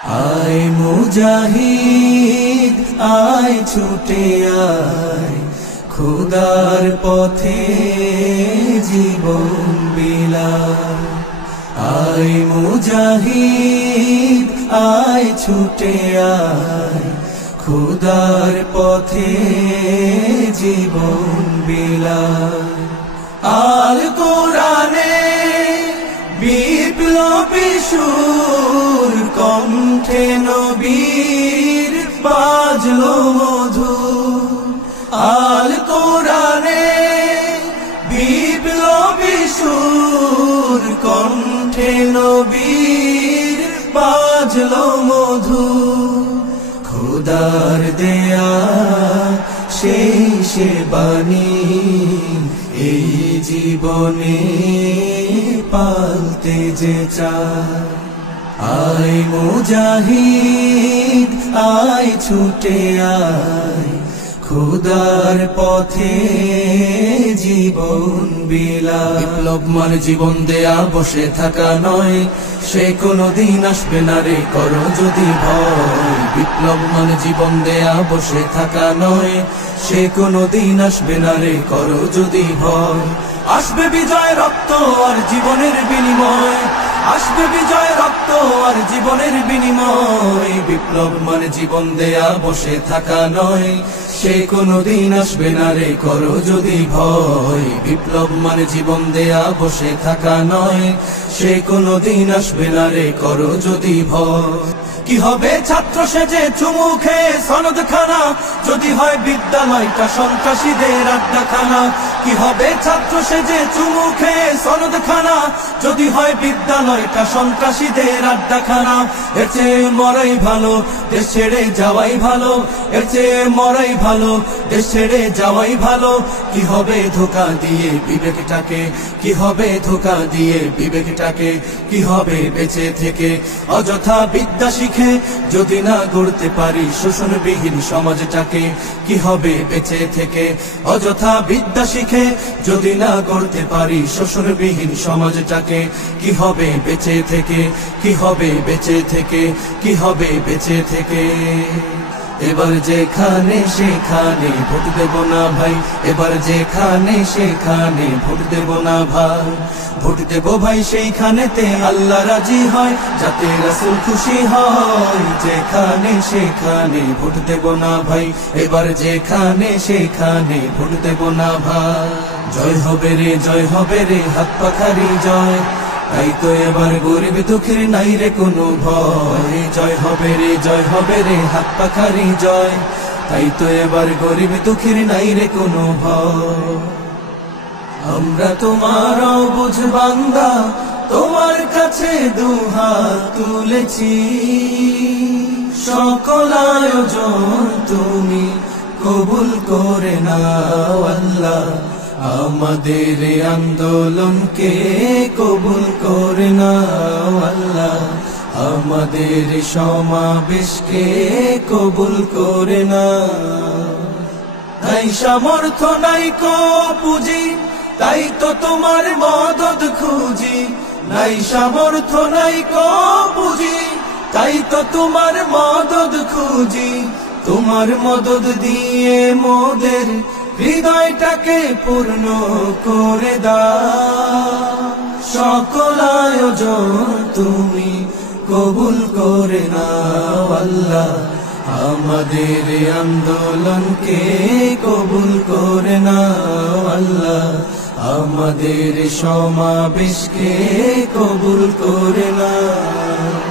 আয় মুজাহিদ আয় ছুটে আয়, খোদার পথে জীবন বিলায়। আয় মুজাহিদ আয় ছুটে আয়, খোদার পথে জীবন বিলায়। আল কোরআনে বিপ্লবী সুর, কণ্ঠে নবীর বাজলো মধুর। আল কোরআনে বিপ্লবী সুর, কণ্ঠে নবীর বাজলো মধুর। খোদার দেয়া সেই সে বাণী, এই জীবনে পালতে যে চায়। আয় মুজাহিদ আয় ছুটে আয়, খোদার পথে জীবন বিলায়। বিপ্লব মানে জীবন দেয়া বসে থাকা নয়, সে কোনদিন আসবে না রে করো যদি ভয়। বিপ্লব মানে জীবন দেয়া বসে থাকা নয়, সে কোনদিন আসবে না রে করো যদি ভয়। আসবে বিজয় রক্ত আর জীবনের বিনিময়, আসবে বিজয় রক্ত আর জীবনের বিনিময়। বিপ্লব মানে জীবন দেয়া বসে থাকা নয়, সে কোনদিন আসবে না রে করো যদি ভয়। বিপ্লব মানে জীবন দেয়া বসে থাকা নয়, সে কোনদিন আসবে না রে করো যদি ভয়। কি হবে ছাত্র সেজে চুমু খেয়ে সনদ খানা, যদি হয় বিদ্যালয়টা সন্ত্রাসীদের আড্ডাখানা। কি হবে ছাত্র সেজে চুমু খেয়ে সনদ খানা, যদি হয় বিদ্যালয়টা সন্ত্রাসীদের আড্ডাখানা। এর চেয়ে মরাই ভালো, দেশ ছেড়ে যাওয়াই ভালো। এর চেয়ে মরাই ভালো, দেশ ছেড়ে যাওয়াই ভালো। কি হবে ধোঁকা দিয়ে বিবেকটাকে, কি হবে ধোঁকা দিয়ে বিবেকটাকে। কি হবে বেঁচে থেকে অযথা বিদ্যা শিখে, যদি না গড়তে পারি শোষণবিহীন সমাজটাকে। কি হবে বেঁচে থেকে অযথা বিদ্যা শিখে, যদি না গড়তে পারি শোষণবিহীন সমাজটাকে। কি হবে বেঁচে থেকে, কি হবে বেঁচে থেকে, কি হবে বেঁচে থেকে। এবার যেখানে সেখানে ভোট দেব না ভাই, এবার যেখানে সেখানে ভোট দেব না ভাই। ভোট দেব ভাই সেইখানেতে আল্লাহ রাজি হয়, যাতে রাসূল খুশি হয়। যেখানে সেখানে ভোট দেব না ভাই, এবার যেখানে সেখানে ভোট দেব না ভাই। জয় হবে রে, জয় হবে রে, হাত পাখারি জয়। তাই তো এবার গরিব দুঃখের নাই রে কোনো ভয়। জয় হবে রে, জয় হবে রে, হাত পাখারি জয়। তাই তো এবার গরিব দুঃখের নাই রে কোনো ভয়। আমরা তোমার বুঝ বান্দা, তোমার কাছে দুহাত তুলেছি। সকল আয়োজন তুমি কবুল করে নাও আল্লাহ, আমাদের আন্দোলনকে কবুল করে নাও আল্লাহ। আমাদের সমাবেশকে কবুল করে নাও। নাই সামর্থ্য নাই কো পুঁজি, তাই তো তোমার মদদ খুঁজি। নাই সামর্থ্য নাই কো পুঁজি, তাই তো তোমার মদদ খুঁজি। তোমার মদদ দিয়ে মোদের হৃদয়টাকে পূর্ণ করে দাও। সকল আয়োজন তুমি কবুল করে নাও আল্লাহ, আমাদের আন্দোলনকে কবুল করে নাও আল্লাহ। আমাদের সমাবেশকে কবুল করে নাও।